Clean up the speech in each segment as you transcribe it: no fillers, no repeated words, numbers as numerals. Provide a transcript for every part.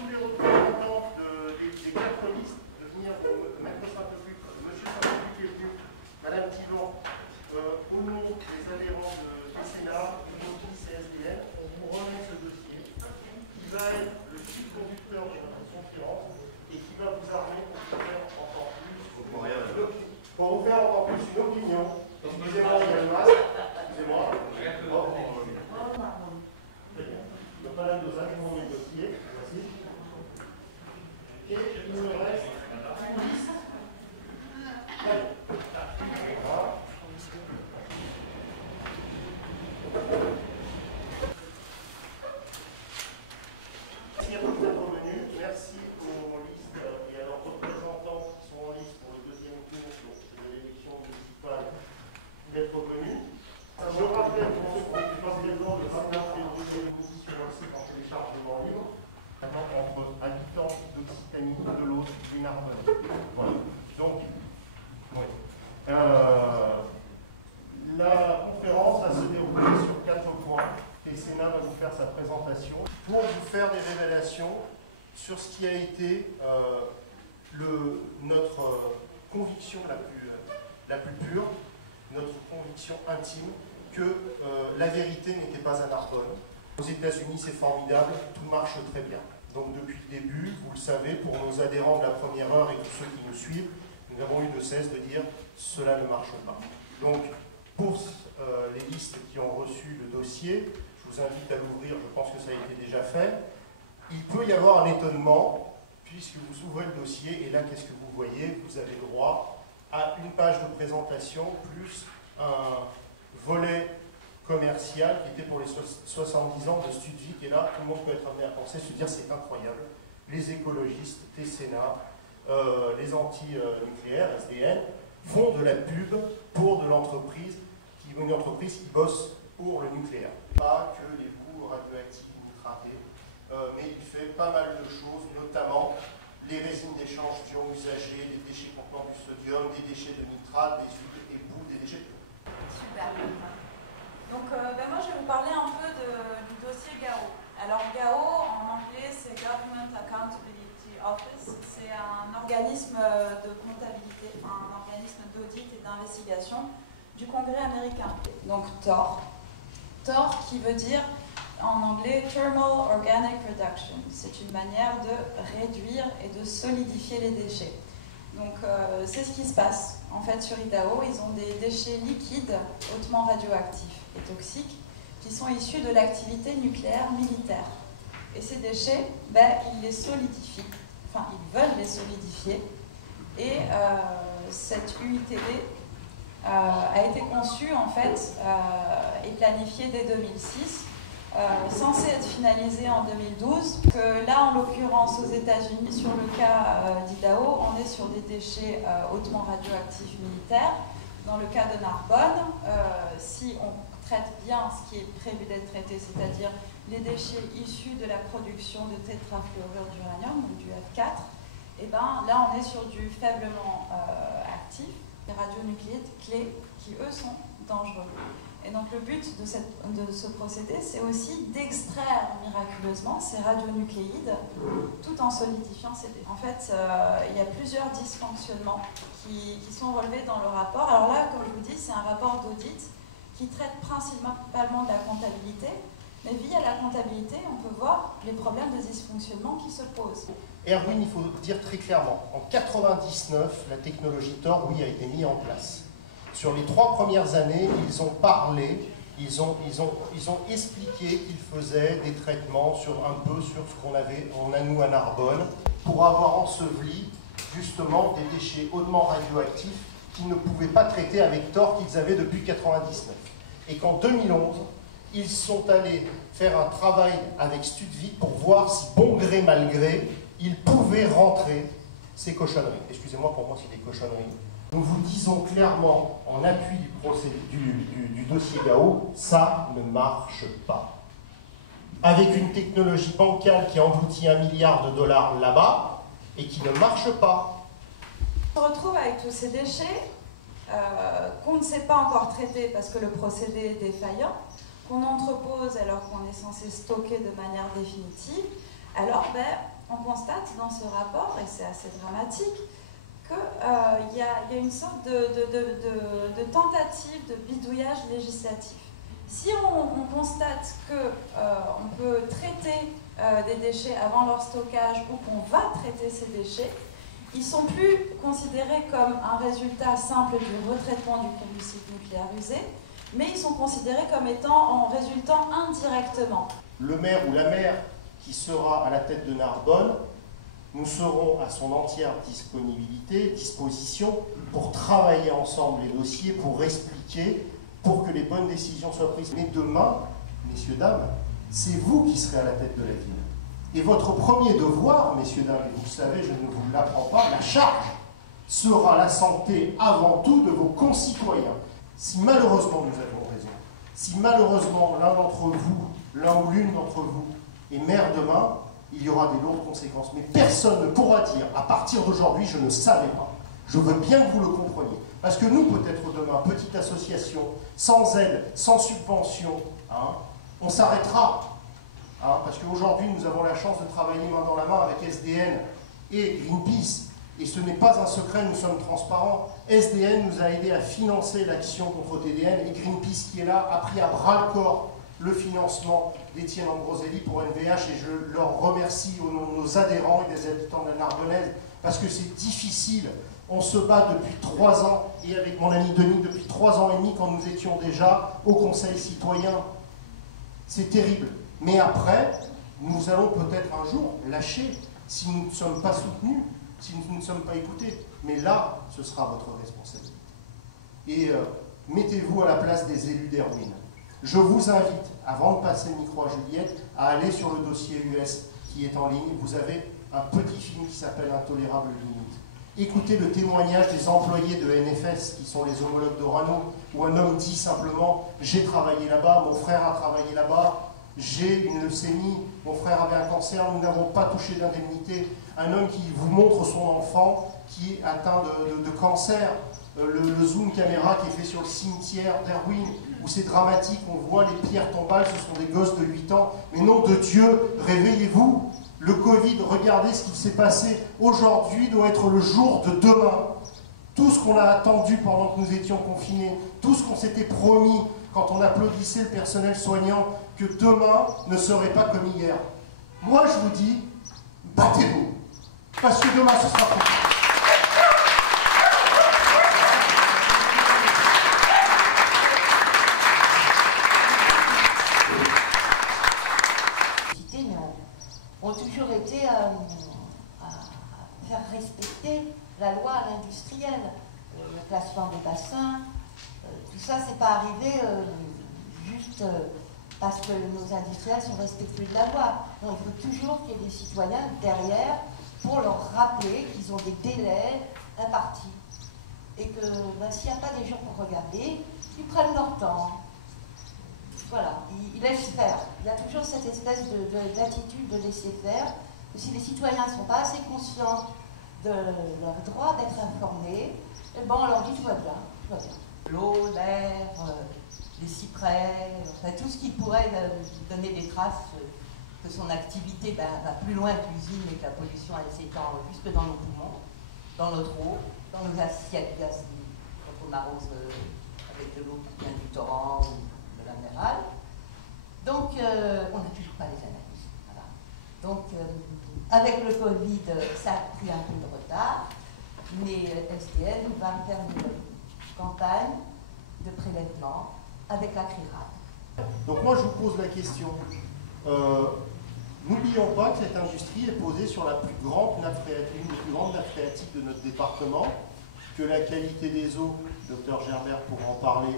tous les représentants des 4 listes de venir mettre Saint-Obuc, M. Saint-Obuc est venu, Mme Thillon, au nom des adhérents du Sénat, Motis et SDN, on vous remet ce dossier qui va être le fil conducteur de notre conférence et qui va vous armer pour vous faire encore plus une opinion. Excusez-moi, il y a le masque. Excusez-moi. Très bien. Donc, Madame Dozan, je vous remets le dossier. Voici. Et il me reste une liste. Très bien. Voilà. Merci à tous d'être venus. Merci aux listes et à leurs représentants qui sont en liste pour le deuxième tour de l'élection municipale d'être venus. Je rappelle que ce qui est présent le 29 février midi sur un site en téléchargement libre, entre habitants d'Occitanie, de l'autre, du Narbonne. Voilà. Donc, oui. La conférence va se dérouler sur 4 points et Sénat va vous faire sa présentation pour vous faire des révélations sur ce qui a été notre conviction la plus pure, notre conviction intime que la vérité n'était pas à Narbonne. Aux États-Unis, c'est formidable, tout marche très bien. Donc depuis le début, vous le savez, pour nos adhérents de la première heure et tous ceux qui nous suivent, nous avons eu de cesse de dire « cela ne marche pas ». Donc, pour les listes qui ont reçu le dossier, je vous invite à l'ouvrir, je pense que ça a été déjà fait. Il peut y avoir un étonnement, puisque vous ouvrez le dossier, et là, qu'est-ce que vous voyez? Vous avez droit à une page de présentation, plus un volet commercial qui était pour les 70 ans de Studvik, et là, tout le monde peut être amené à penser, se dire c'est incroyable. Les écologistes, les Sénats, les anti-nucléaires, SDN, font de la pub pour une entreprise qui bosse pour le nucléaire. Pas que les bouts radioactifs nitratés, mais il fait pas mal de choses, notamment les résines d'échange d'ions usagés, les déchets contenant du sodium, des déchets de nitrate, des huiles et bouts, des déchets de... Super. Donc moi je vais vous parler un peu du dossier GAO. Alors GAO en anglais c'est Government Accountability Office, c'est un organisme de comptabilité, un organisme d'audit et d'investigation du Congrès américain. Donc TOR. TOR qui veut dire en anglais Thermal Organic Reduction. C'est une manière de réduire et de solidifier les déchets. Donc c'est ce qui se passe. En fait sur Idaho, ils ont des déchets liquides hautement radioactifs et toxiques qui sont issus de l'activité nucléaire militaire. Et ces déchets, ils les solidifient. Enfin, ils veulent les solidifier. Et cette UITD a été conçue en fait et planifiée dès 2006. Censé être finalisé en 2012, que là en l'occurrence aux États-Unis, sur le cas d'Idaho, on est sur des déchets hautement radioactifs militaires. Dans le cas de Narbonne, si on traite bien ce qui est prévu d'être traité, c'est-à-dire les déchets issus de la production de tétrafluorure d'uranium, donc du F4, et là on est sur du faiblement actif, des radionucléides clés qui eux sont dangereux. Et donc le but de ce procédé, c'est aussi d'extraire miraculeusement ces radionucléides tout en solidifiant ces déchets. En fait, il y a plusieurs dysfonctionnements qui sont relevés dans le rapport. Alors là, comme je vous dis, c'est un rapport d'audit qui traite principalement de la comptabilité, mais via la comptabilité, on peut voir les problèmes de dysfonctionnement qui se posent. Erwin, il faut dire très clairement, en 1999, la technologie TOR, oui, a été mise en place. Sur les 3 premières années, ils ont parlé, ils ont expliqué qu'ils faisaient des traitements un peu sur ce qu'on a nous à Narbonne, pour avoir enseveli justement des déchets hautement radioactifs qu'ils ne pouvaient pas traiter avec TOR qu'ils avaient depuis 1999. Et qu'en 2011, ils sont allés faire un travail avec Studvik pour voir si, bon gré mal gré, ils pouvaient rentrer ces cochonneries. Excusez-moi, pour moi, c'est des cochonneries. Nous vous disons clairement, en appui du dossier GAO, ça ne marche pas. Avec une technologie bancale qui engloutit $1 milliard là-bas et qui ne marche pas. On se retrouve avec tous ces déchets qu'on ne sait pas encore traiter parce que le procédé est défaillant, qu'on entrepose alors qu'on est censé stocker de manière définitive. Alors, on constate dans ce rapport, et c'est assez dramatique, qu'il y a une sorte de tentative de bidouillage législatif. Si on constate qu'on peut traiter des déchets avant leur stockage ou qu'on va traiter ces déchets, ils ne sont plus considérés comme un résultat simple du retraitement du combustible nucléaire usé, mais ils sont considérés comme étant en résultant indirectement. Le maire ou la maire qui sera à la tête de Narbonne, nous serons à son entière disposition pour travailler ensemble les dossiers, pour expliquer, pour que les bonnes décisions soient prises. Mais demain, messieurs, dames, c'est vous qui serez à la tête de la ville. Et votre premier devoir, messieurs, dames, et vous le savez, je ne vous l'apprends pas, la charge sera la santé avant tout de vos concitoyens. Si malheureusement nous avons raison, si malheureusement l'un d'entre vous, l'un ou l'une d'entre vous est maire demain, il y aura des lourdes conséquences. Mais personne ne pourra dire, à partir d'aujourd'hui, je ne savais pas. Je veux bien que vous le compreniez. Parce que nous, peut-être demain, petite association, sans aide, sans subvention, hein, on s'arrêtera. Hein, parce qu'aujourd'hui, nous avons la chance de travailler main dans la main avec SDN et Greenpeace. Et ce n'est pas un secret, nous sommes transparents. SDN nous a aidé à financer l'action contre TDN et Greenpeace, qui est là, a pris à bras-le-corps le financement d'Étienne Ambroselli pour NVH, et je leur remercie au nom de nos adhérents et des habitants de la Narbonnaise, parce que c'est difficile. On se bat depuis 3 ans, et avec mon ami Denis, depuis 3 ans et demi, quand nous étions déjà au Conseil citoyen. C'est terrible. Mais après, nous allons peut-être un jour lâcher, si nous ne sommes pas soutenus, si nous ne sommes pas écoutés. Mais là, ce sera votre responsabilité. Et mettez-vous à la place des élus d'Erwin. Je vous invite, avant de passer le micro à Juliette, à aller sur le dossier US qui est en ligne. Vous avez un petit film qui s'appelle Intolérable limite. Écoutez le témoignage des employés de NFS, qui sont les homologues d'Orano, où un homme dit simplement « J'ai travaillé là-bas, mon frère a travaillé là-bas, j'ai une leucémie, mon frère avait un cancer, nous n'avons pas touché d'indemnité. » Un homme qui vous montre son enfant qui est atteint de cancer. Le zoom caméra qui est fait sur le cimetière d'Erwin, où c'est dramatique, on voit les pierres tombales, ce sont des gosses de 8 ans. Mais nom de Dieu, réveillez-vous. Le Covid, regardez ce qui s'est passé. Aujourd'hui doit être le jour de demain. Tout ce qu'on a attendu pendant que nous étions confinés, tout ce qu'on s'était promis quand on applaudissait le personnel soignant, que demain ne serait pas comme hier. Moi, je vous dis, battez-vous. Parce que demain, ce sera possible. Ont toujours été à faire respecter la loi à l'industriel. Le classement des bassins, tout ça, c'est pas arrivé juste parce que nos industriels sont respectueux de la loi. Non, il faut toujours qu'il y ait des citoyens derrière pour leur rappeler qu'ils ont des délais impartis. Et que s'il n'y a pas des gens pour regarder, ils prennent leur temps. Voilà, ils laissent faire. Il y a toujours cette espèce d'attitude de laisser faire. Si les citoyens ne sont pas assez conscients de leur droit d'être informés, eh ben on leur dit tout va bien, tout va bien. L'eau, l'air, les cyprès, enfin, tout ce qui pourrait donner des traces que son activité va plus loin que l'usine et que la pollution elle s'étend jusque dans nos poumons, dans notre eau, dans nos assiettes gazeées, quand on arrose avec de l'eau qui vient du torrent ou de la mer. Donc, on n'a toujours pas les analyses. Voilà. Donc, avec le Covid, ça a pris un peu de retard, mais SDN va faire une campagne de prélèvement avec la CRIRAD. Donc moi, je vous pose la question. N'oublions pas que cette industrie est posée sur la plus grande nappe phréatique, une des plus grandes nappes phréatiques de notre département, que la qualité des eaux, le Dr Gerbert pourra en parler,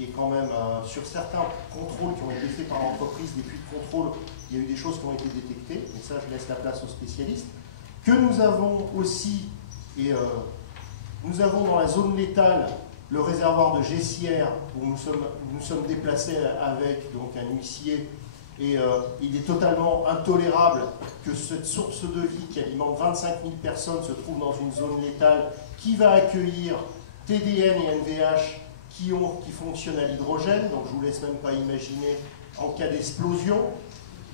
et quand même sur certains contrôles qui ont été faits par l'entreprise, des puits de contrôle, il y a eu des choses qui ont été détectées, mais ça je laisse la place aux spécialistes, que nous avons aussi, et nous avons dans la zone létale le réservoir de Gessières, où nous sommes déplacés avec donc, un huissier, et il est totalement intolérable que cette source de vie qui alimente 25 000 personnes se trouve dans une zone létale qui va accueillir TDN et NVH qui fonctionnent à l'hydrogène, donc je ne vous laisse même pas imaginer en cas d'explosion.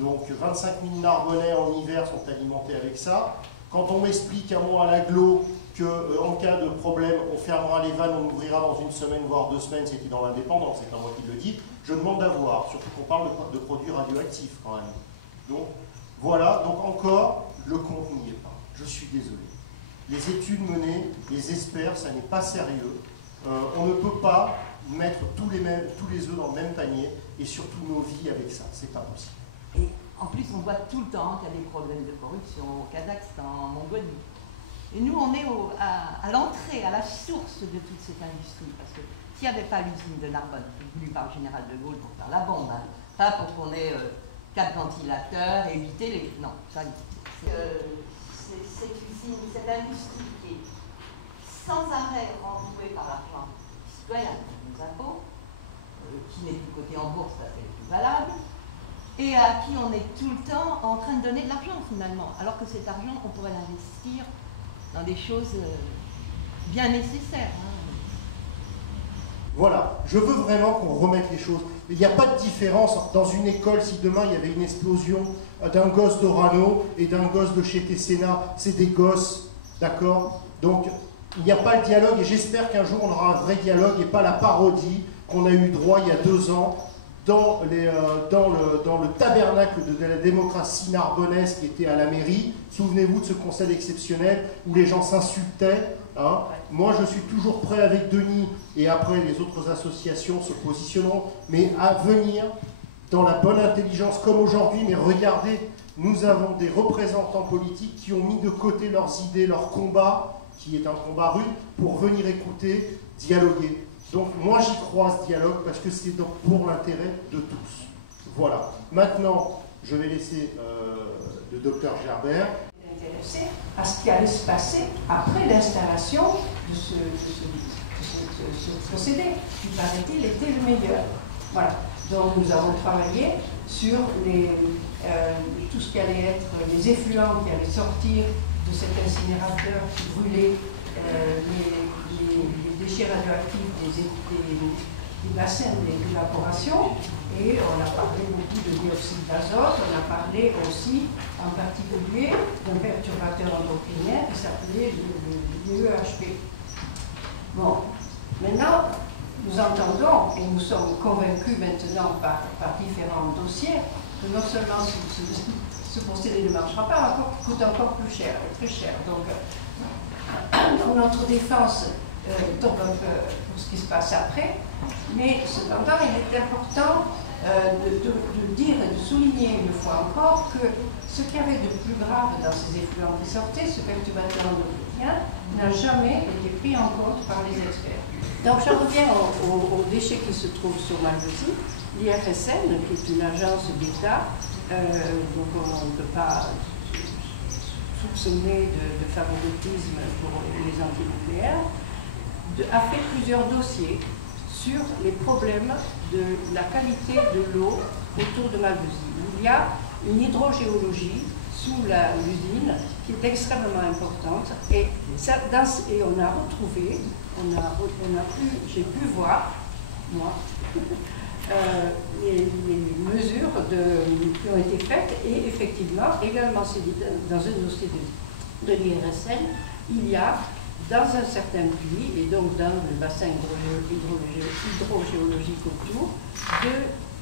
Donc 25 000 Narbonnais en hiver sont alimentés avec ça. Quand on m'explique à moi à l'agglo qu'en cas de problème, on fermera les vannes, on ouvrira dans une semaine, voire 2 semaines, c'était dans l'Indépendant, c'est pas moi qui le dis, je demande à voir, surtout qu'on parle de produits radioactifs quand même. Donc voilà, donc encore, le compte n'y est pas. Je suis désolé. Les études menées, les experts, ça n'est pas sérieux. On ne peut pas mettre tous les œufs dans le même panier et surtout nos vies avec ça, c'est pas possible. Et en plus, on voit tout le temps qu'il y a des problèmes de corruption au Kazakhstan, en Mongolie. Et nous, on est à l'entrée, à la source de toute cette industrie. Parce que s'il n'y avait pas l'usine de Narbonne, voulue par le général de Gaulle pour faire la bombe, hein, pas pour qu'on ait 4 ventilateurs et éviter les... Non, ça cette usine, cette industrie qui est sans arrêt renflouée par l'argent citoyen, nos impôts, qui n'est plus coté en bourse, ça c'est le plus valable, et à qui on est tout le temps en train de donner de l'argent finalement, alors que cet argent, on pourrait l'investir dans des choses bien nécessaires. Hein. Voilà, je veux vraiment qu'on remette les choses. Il n'y a pas de différence dans une école, si demain il y avait une explosion d'un gosse d'Orano et d'un gosse de chez Tessena, c'est des gosses, d'accord? Donc il n'y a pas de dialogue et j'espère qu'un jour on aura un vrai dialogue et pas la parodie qu'on a eu droit il y a 2 ans dans le tabernacle de la démocratie narbonnaise qui était à la mairie. Souvenez-vous de ce conseil exceptionnel où les gens s'insultaient. Hein. Moi, je suis toujours prêt avec Denis et après les autres associations se positionneront, mais à venir dans la bonne intelligence comme aujourd'hui. Mais regardez, nous avons des représentants politiques qui ont mis de côté leurs idées, leur combat, qui est un combat rude, pour venir écouter, dialoguer. Donc moi j'y crois ce dialogue parce que c'est donc pour l'intérêt de tous. Voilà. Maintenant, je vais laisser le docteur Gerbert. Intéressé à ce qui allait se passer après l'installation de ce procédé, qui paraît-il était le meilleur. Voilà. Donc nous avons travaillé sur tout ce qui allait être les effluents qui allaient sortir de cet incinérateur qui brûlait les déchets radioactifs des bassins d'évaporation. Et on a parlé beaucoup de dioxyde d'azote, on a parlé aussi en particulier d'un perturbateur endocrinien qui s'appelait le DEHP. Bon, maintenant, nous entendons et nous sommes convaincus maintenant par différents dossiers que non seulement ce procédé ne marchera pas, coûte encore plus cher, très cher. Donc, dans notre défense, pour ce qui se passe après, mais cependant, il est important de dire et de souligner une fois encore que ce qu'il y avait de plus grave dans ces effluents qui sortaient, ce perturbateur endocrinien, n'a jamais été pris en compte par les experts. Donc je reviens aux déchets qui se trouvent sur Malvesy. L'IRSN, qui est une agence d'État, donc on ne peut pas soupçonner de favoritisme pour les antinucléaires, a fait plusieurs dossiers sur les problèmes de la qualité de l'eau autour de Malvesy. Il y a une hydrogéologie sous l'usine qui est extrêmement importante et on a retrouvé, j'ai pu voir, moi, les mesures qui ont été faites et effectivement, également dans un dossier de l'IRSN, il y a dans un certain puits et donc dans le bassin hydrogéologique autour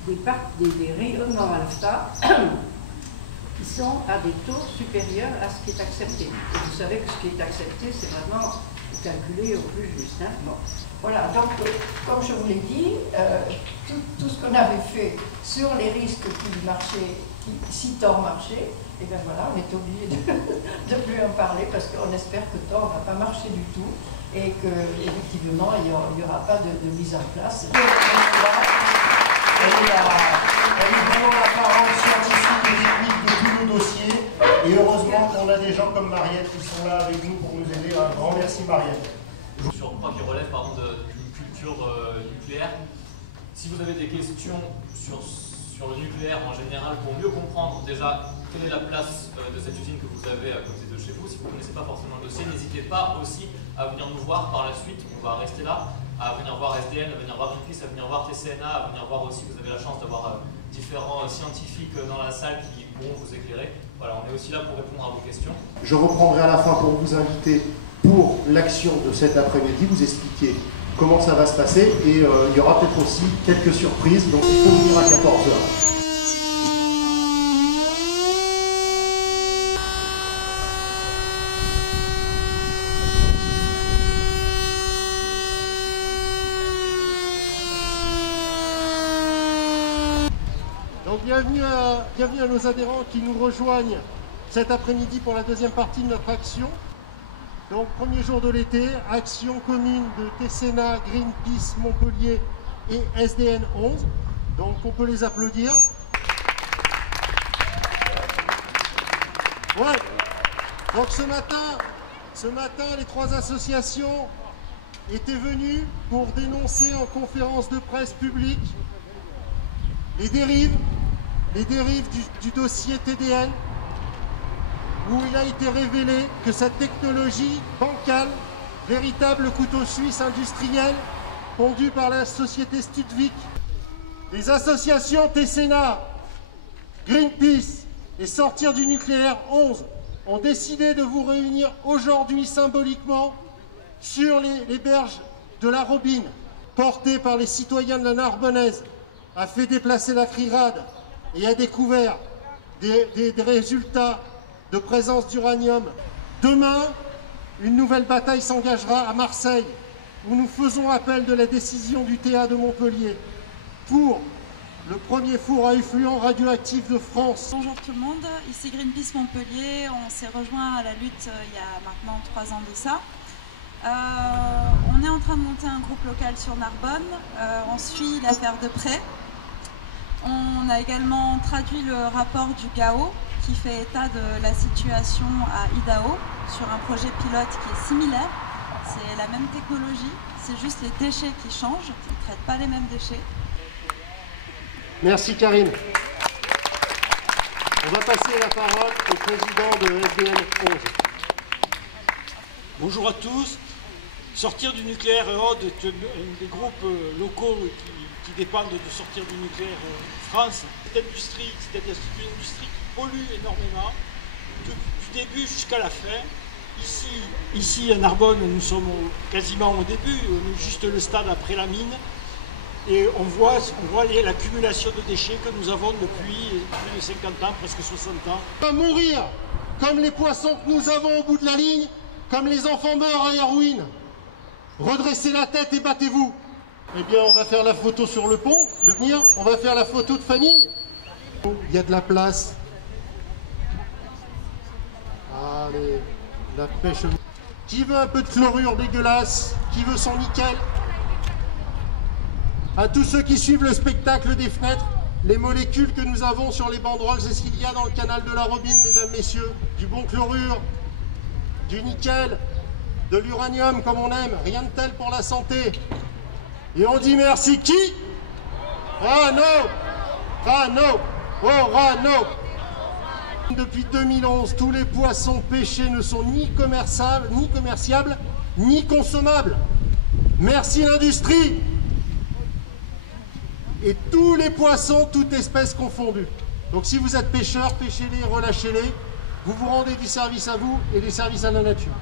des rayonnements alpha qui sont à des taux supérieurs à ce qui est accepté. Et vous savez que ce qui est accepté, c'est vraiment calculé au plus juste. Hein. Bon. Voilà, donc comme je vous l'ai dit, tout ce qu'on avait fait sur les risques qui marchaient, si Thor marchait, et bien voilà, on est obligé de plus en parler parce qu'on espère que Thor ne va pas marcher du tout et qu'effectivement il n'y aura pas de mise en place. Elle est vraiment la parole scientifique et technique de tous nos dossiers et heureusement qu'on a des gens comme Mariette qui sont là avec nous pour nous aider. Un grand merci Mariette. Sur un point qui relève d'une culture nucléaire. Si vous avez des questions sur le nucléaire en général, pour mieux comprendre déjà quelle est la place de cette usine que vous avez à côté de chez vous, si vous ne connaissez pas forcément le dossier, n'hésitez pas aussi à venir nous voir par la suite, on va rester là, à venir voir SDN, à venir voir Greenpeace, à venir voir TCNA, à venir voir aussi, vous avez la chance d'avoir différents scientifiques dans la salle qui pourront vous éclairer. Voilà, on est aussi là pour répondre à vos questions. Je reprendrai à la fin pour vous inviter pour l'action de cet après-midi, vous expliquer comment ça va se passer et il y aura peut-être aussi quelques surprises, donc il faut venir à 14h. Donc bienvenue à nos adhérents qui nous rejoignent cet après-midi pour la deuxième partie de notre action. Donc premier jour de l'été, action commune de TCNA, Greenpeace, Montpellier et SDN 11. Donc on peut les applaudir. Ouais. Donc ce matin, les trois associations étaient venues pour dénoncer en conférence de presse publique les dérives du dossier TDN, où il a été révélé que cette technologie bancale, véritable couteau suisse industriel, pondu par la société Stutvik, les associations TCNA, Greenpeace et Sortir du nucléaire 11 ont décidé de vous réunir aujourd'hui symboliquement sur les berges de la Robine, portée par les citoyens de la Narbonnaise, a fait déplacer la CRIRAD et a découvert des résultats de présence d'uranium. Demain, une nouvelle bataille s'engagera à Marseille, où nous faisons appel de la décision du TA de Montpellier pour le premier four à effluents radioactifs de France. Bonjour tout le monde, ici Greenpeace Montpellier. On s'est rejoint à la lutte il y a maintenant 3 ans de ça. On est en train de monter un groupe local sur Narbonne. On suit l'affaire de près. On a également traduit le rapport du GAO qui fait état de la situation à Idaho sur un projet pilote qui est similaire. C'est la même technologie, c'est juste les déchets qui changent. Ils ne traitent pas les mêmes déchets. Merci Karine. On va passer la parole au président de SDN 11. Bonjour à tous. Sortir du nucléaire est un des groupes locaux qui dépendent de Sortir du nucléaire France. Cette industrie, c'est une industrie qui pollue énormément, du début jusqu'à la fin. Ici à Narbonne, nous sommes quasiment au début, on est juste le stade après la mine. Et on voit l'accumulation de déchets que nous avons depuis plus de 50 ans, presque 60 ans. On va mourir comme les poissons que nous avons au bout de la ligne, comme les enfants meurent à Erwin. Redressez la tête et battez-vous. Eh bien, on va faire la photo sur le pont, de venir. On va faire la photo de famille. Il y a de la place. Allez, la pêche. Qui veut un peu de chlorure dégueulasse? Qui veut son nickel? À tous ceux qui suivent le spectacle des fenêtres, les molécules que nous avons sur les banderoles, c'est ce qu'il y a dans le canal de la Robine, mesdames, messieurs. Du bon chlorure, du nickel, de l'uranium comme on aime, rien de tel pour la santé. Et on dit merci qui? Rano! Rano! Oh, Rano! Depuis 2011, tous les poissons pêchés ne sont ni commerciables, ni consommables. Merci l'industrie! Et tous les poissons, toutes espèces confondues. Donc si vous êtes pêcheur, pêchez-les, relâchez-les. Vous vous rendez du service à vous et du service à la nature.